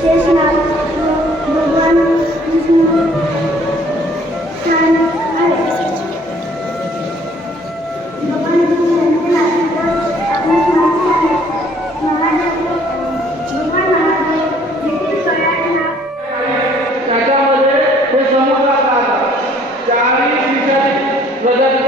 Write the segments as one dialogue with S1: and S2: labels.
S1: शेषनाग भगवान विष्णू स्थान आहे. भगवान त्याच्यामध्ये हे समज असतात चाळीस विचारी प्रजाती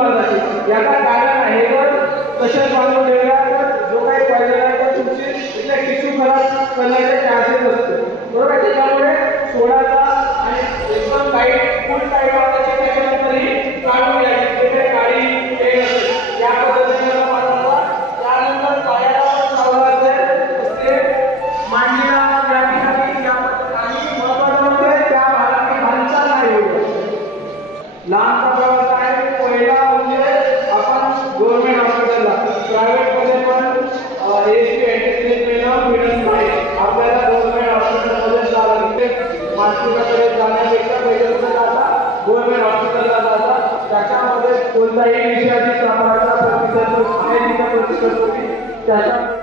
S1: अजून याला कारण आहे पण तसेच बांधून ठेवला तर जो काही पाहिजे तर तुमची इथल्या टिश्यू खराब करण्याचे चान्सेस असते बरोबर आहे? त्याच्यामुळे सोडायचा आणि एकदम टाईट फुल टाईट वाटायचे त्याच्यानंतरही काढून घ्यायची. काही गाडी हे या पद्धतीने बांधायचा त्यानंतर पायाला असेल. ते मांडीला या ठिकाणी आणि महत्त्वाचं म्हणजे त्या भागाची हालचाल नाही होत लांबचा प्रवास आहे पहिला म्हणजे आपण गव्हर्नमेंट हॉस्पिटलला प्रायव्हेटमध्ये पण ए सी अँटीस्टेट मिळणं मिळत नाही आपल्याला गव्हर्नमेंट हॉस्पिटलमध्ये जावं हॉस्पिटलकडे जाण्यापेक्षा पहिले कुठे जाता? गव्हर्नमेंट हॉस्पिटलला जाता. त्याच्यामध्ये कोणताही विषयाची समाजाचा प्रतिसाद आहे तिचा प्रतिसाद होती त्याच्या